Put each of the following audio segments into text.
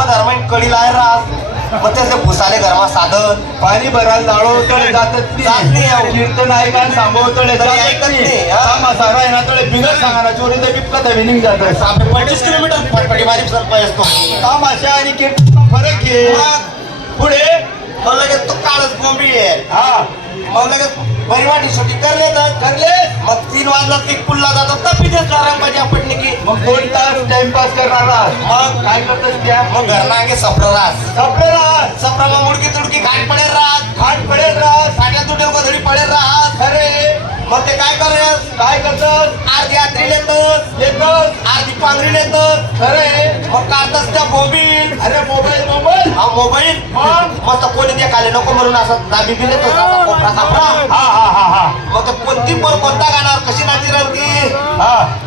मग धर्माईन कडी लाय रास मग त्याचे भुसाले घरमा साधन पाणी भरायला जाळो तळे जातच नाही कीर्तन ऐकायला सांगो तळे ऐकत नाही सारा आहे ना तळे बिगर सांगा चोरी तर बिपका तर विनिंग जात 25 किलोमीटर फटफटी मारी सरपंच असतो तामाशा आणि कीर्तन फरक आहे पुढे मग लगेच तो काळच बोंबी आहे हा मग लगेच परिवाटी सुट्टी करले मग 3 वाजला की पुल्ला जातो तपितेच रंगाची आपटणी की मग 2 तास टाइमपास करणार मग काय करतस त्या मग घरनागे सफर रास सफरा मग मुडकी तुडकी घाट पडेल राहत फाट्या तुटे गधडी पडेल राहत अरे मग ते काय करतस अर्धी यात्री लेतस अर्धी पांघरी लेतस अरे मग काढतस त्या मोबाईल अरे मोबाईल हा मोबाईल मग तर कोणी ते खाले नको म्हणून असं दाबी बी देतो कोपरा सापडा हा मग ते कोणती पोर कोणता गाणार कशी नाची राहती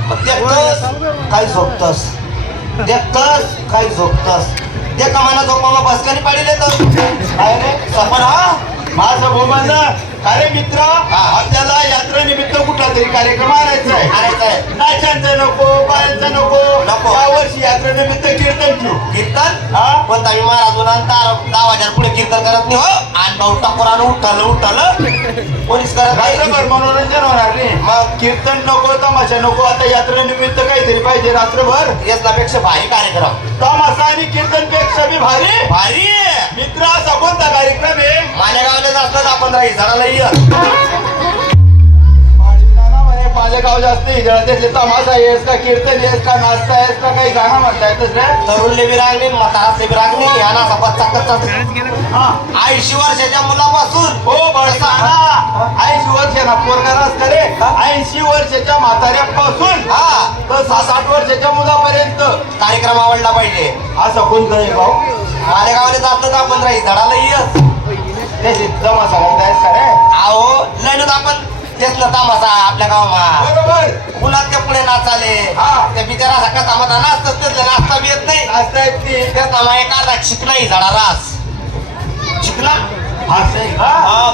मग देखतस काय झोपतस काय झोपतस ते कमाना झोपा बसकानी पाडी देतस काय रे सफर हा माझं मोबाईल ना अरे मित्र आपल्याला यात्रेनिमित्त कुठला तरी कार्यक्रम आणायचा आहे नाचांचं नको बायांचं नको या वर्षी यात्रेनिमित्त कीर्तन ठेवू कीर्तन पण ताई महाराज 10,000 पुढे कीर्तन करत नाही हो आणि भाऊ टाकोरानं उठलं कोणीच करत नाही रात्रभर मनोरंजन होणार नाही मग कीर्तन नको तमाशा नको आता यात्रेनिमित्त काहीतरी पाहिजे रात्रभर याच्यापेक्षा भारी कार्यक्रम तमाशा आणि कीर्तन पेक्षा बी भारी मित्र असा कोणता कार्यक्रम आहे माझ्या गावाला असलं 10-15 झाडाला माझ्या गाव जास्त त्यातले तमाशा आहेस का कीर्तन आहेस का नाचता आहेस का काही गाणं म्हणता येतच रे तरुणले बी रागणे म्हातारातले बी रागणे याना सपत चाकत 80 वर्षाच्या मुलापासून हो बळसा 80 वर्षांना पोरगाराच करे 80 वर्षाच्या म्हाताऱ्यापासून तर 7-8 वर्षाच्या मुलापर्यंत कार्यक्रम आवडला पाहिजे असं कोणतं आहे भाऊ माझ्या गावाला जातलं 10-15 झाडाला त्याची तमाशा म्हणतायस का रे अहो लयनच आपण तेच ना तमाशा आपल्या गावात बरोबर पुन्हा ते पुढे नाचाले त्या बिचारा सका तमाशा नाचतात त्यातलं नाचता बी येत नाही नाचता येत नाही त्याच नामा एका चिकनाही झाडा रास चिकना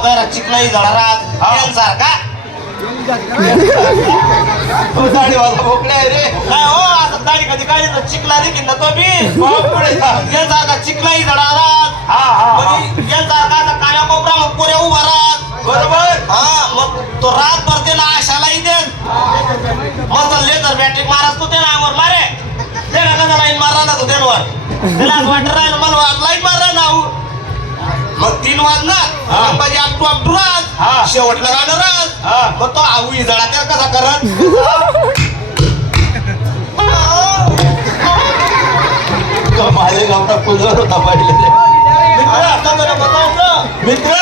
घरात चिकनाही झाडा रास सारखा दाढीवाला भोकड्या आहे रे नाही हो असं दाढी कधी काढली चिकला देखील ना तो बी पुढे सारखा चिकनाही झाडा रास सारखा काळ्या कोपरा पुऱ्या उभा राहत बरोबर मग तो रात भरते ना आशालाही दे मग लेदर बॅटरी मारत तू त्याला अंगावर मारे त्याला कसा लाईन मारला ना तू त्यांवर त्याला वाटत राहिलं मला लाईन मारला ना मग 3 वाजणार माझी आपटू राज शेवटला गाणं राज मग तो आऊ इजळा त्याला कसा करत माझे गावता फुलवर होता पडलेले मित्र